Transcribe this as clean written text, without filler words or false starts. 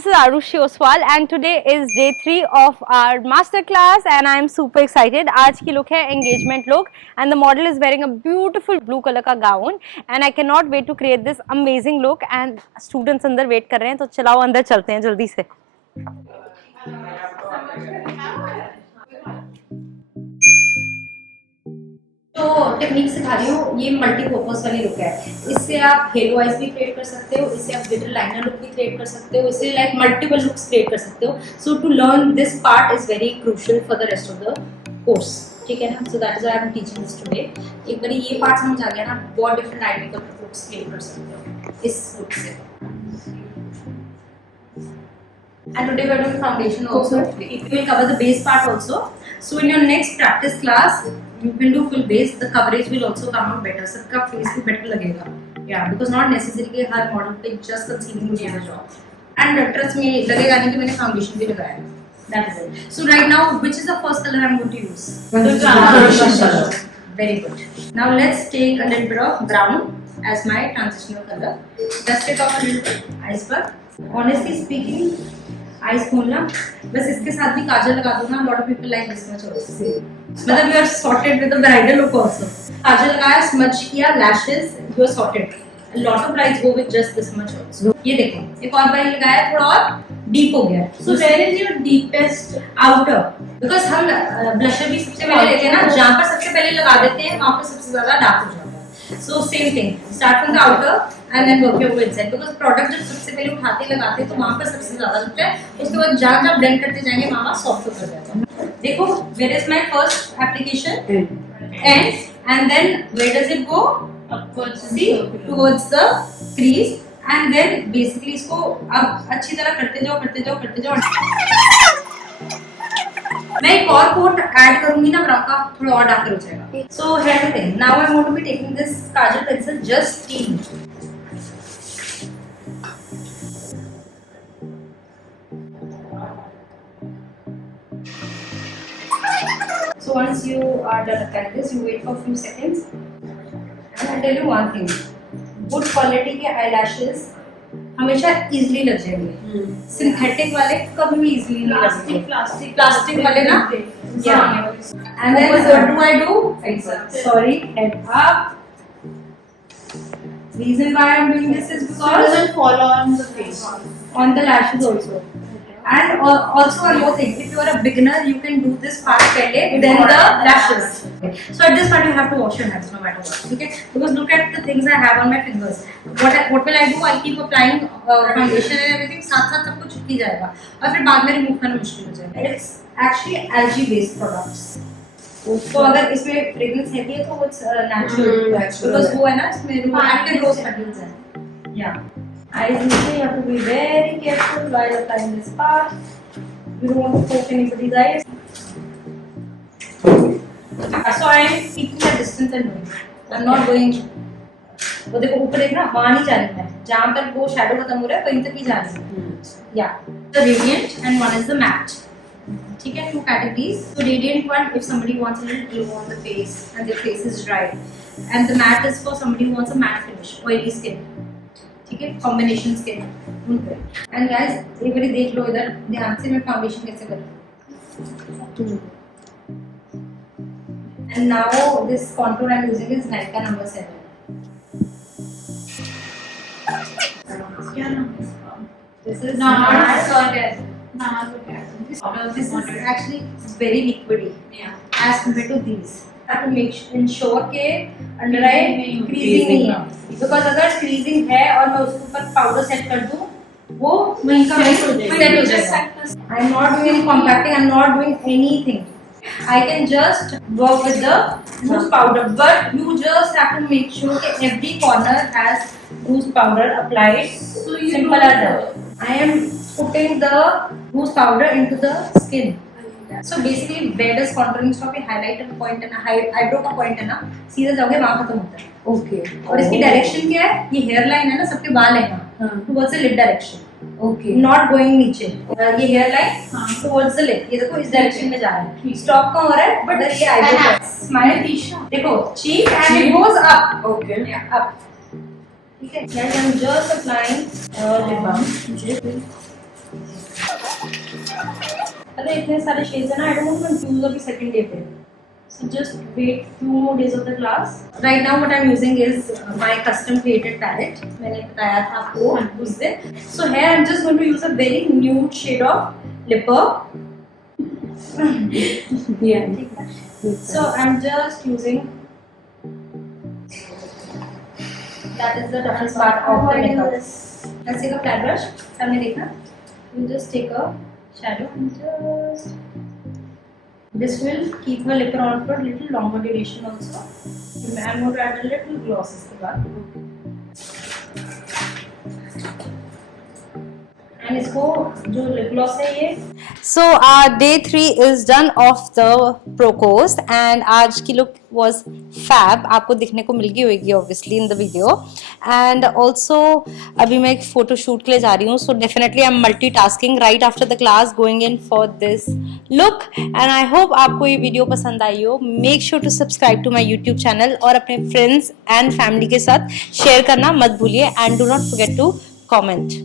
this is Arushi Oswal and today is day 3 of our master class and I am super excited. आज की look है engagement look and the model is wearing a beautiful blue color का gown and I cannot wait to create this amazing look and students अंदर wait कर रहे हैं तो चलाओ अंदर चलते हैं जल्दी से. तो टेक्निक सिखा रही हूँ, ये मल्टी पर्पस वाली लुक है. इससे आप हेलो आइज भी क्रिएट कर सकते हो, इससे आप ग्लिटर लाइनर लुक भी क्रिएट कर सकते हो, इससे लाइक मल्टीपल लुक्स क्रिएट कर सकते हो. So to learn this part is very crucial for the rest of the course. ठीक है ना. So that is why I am teaching this today. एक बार ये पार्ट समझ आ गया ना, बहुत डिफरेंट आइडिया का लुक्स क्रिएट कर सकते हो इस लुक से. And today we are doing foundation also. We will cover the base part also. So in your next practice class, you can do full base. The coverage will also come out better. सबका face भी better लगेगा. Yeah, because not necessary कि हर model पे just concealing will do the job. And trust me, लगेगा नहीं कि मैंने foundation भी लगाया. That is it. So right now, which is the first color I'm going to use? Transition color. Very good. Now let's take a little bit of brown as my transitional color. Dust it off a little bit. Eyes पर. Honestly speaking. Eyes खोलना, बस इसके साथ भी काजल लगा दो ना. Lot of people like this much also. मतलब you are sorted with the bridal look also. Kajal लगाया, स्मच किया, lashes, you are sorted. Lot of brides go with just this much also. ये देखो, एक और बार लगाया, थोड़ा और डीप हो गया. So where is your deepest outer? Because हम ब्लशर भी सबसे पहले लेते हैं ना, जहां पर सबसे पहले लगा देते हैं वहां पर सबसे ज्यादा डार्क हो जाता है. So same thing, start from the outer and then work your way inside. Because product जब सबसे पहले उठाते लगाते तो वहाँ पर सबसे ज़्यादा लगता है. उसके बाद जहाँ जहाँ blend करते जाएंगे वहाँ सॉफ्ट हो जाता है. देखो, where is my first application? End. And then where does it go? Upwards. See, towards the crease. And then basically इसको अब अच्छी तरह करते जाओ. मैं एक और कोट ऐड करूंगी ना ब्राउन का, थोड़ा और डार्कर हो जाएगा. So here the thing, now I want to be taking this kajal pencil just steam. So once you are done like this, you wait for a few seconds. And I'll tell you one thing, good quality के eyelashes हमेशा easily लग जाएंगे. Synthetic वाले कभी भी easily नहीं लगेंगे. Plastic वाले ना. And then what do I do? Sorry, head up. Reason why I'm doing this is because it doesn't fall on the face, on the lashes also. And also one more thing, if you are a beginner, you can do this part pehle, then the lashes. So at this part you have to wash your hands no matter what. Okay? Because look at the things I have on my fingers. What will I do? I'll keep applying foundation and everything. साथ साथ सब कुछ छुपी जाएगा और फिर बाद में रिमूव करना मुश्किल हो जाएगा. It's actually algae based products. तो अगर इसमें fragrance है तो it's natural. Because वो है ना, इसमें active rose petals हैं. Yeah. Eyes, you have to be very careful while applying this part. You don't want to poke anybody's eyes. So I am keeping the distance and doing. I'm not going. वो देखो ऊपर देखना, वहाँ नहीं जा रही मैं. जहाँ तक वो shadow खत्म हो रहा है वहीं तक ही जा रही है. Yeah. The radiant and one is the matte. ठीक है, two categories. So radiant one, if somebody wants a little glow on the face and their face is dry, and the matte is for somebody who wants a matte finish, oily skin. ठीक है, combination skin. And guys एक बार देख लो इधर ध्यान से मैं foundation कैसे करूँ. And now this contour I am using is Nykaa number 7. क्या नाम है इसका? This is This is actually very liquidy. Yeah. As compared to these. To make ensure के अंडर आई क्रीजिंग नहीं है. बिकॉज अगर क्रीजिंग है और मैं उसके ऊपर पाउडर सेट कर दूं वो वहीं का वहीं सेट हो जाएगा. I am not doing any compacting, I am not doing anything. I can just work with the loose powder, but you just have to make sure कि every corner has loose powder applied. Simple as that. I am putting the loose powder into the skin. So basically, where does contouring stop? ये highlighter point है ना, eyebrow का point है ना, सीधा जाओगे वहाँ खत्म होता है. Okay. और इसकी direction क्या है? ये hair line है ना, सबके बाल है ना, towards the lip direction. Okay. Not going नीचे. ये hair line towards the lip. ये देखो इस direction में जा रहा है. Stop कहाँ हो रहा है? But ये eyebrow. Smile. देखो cheek and it goes up. Okay. Yeah, up. ठीक है. Guys, I'm just applying lip balm. अरे इतने सारे शेड्स हैं ना, I don't want to confuse अभी second day पे. So just wait few more days of the class. Right now what I'm using is my custom created palette. मैंने बताया था आपको उस दिन. So here I'm just going to use a very nude shade of lipper. Yeah. So I'm just using. That is the toughest part of the makeup. Let's take a flat brush. सामने देखना. You just take a shadow and just. This will keep her lipper on for a little longer duration also. I'm going to add a little gloss इसके बाद. And इसको जो lip gloss है ये. So our day 3 is done of the pro course and आज की look was fab. आपको दिखने को मिल गई होगी obviously in the video. And also अभी मैं एक photo shoot के लिए जा रही हूँ. So definitely I'm multitasking right after the class going in for this look. And I hope आपको ये video पसंद आई हो. Make sure to subscribe to my YouTube channel और अपने friends and family के साथ share करना मत भूलिए. And do not forget to comment.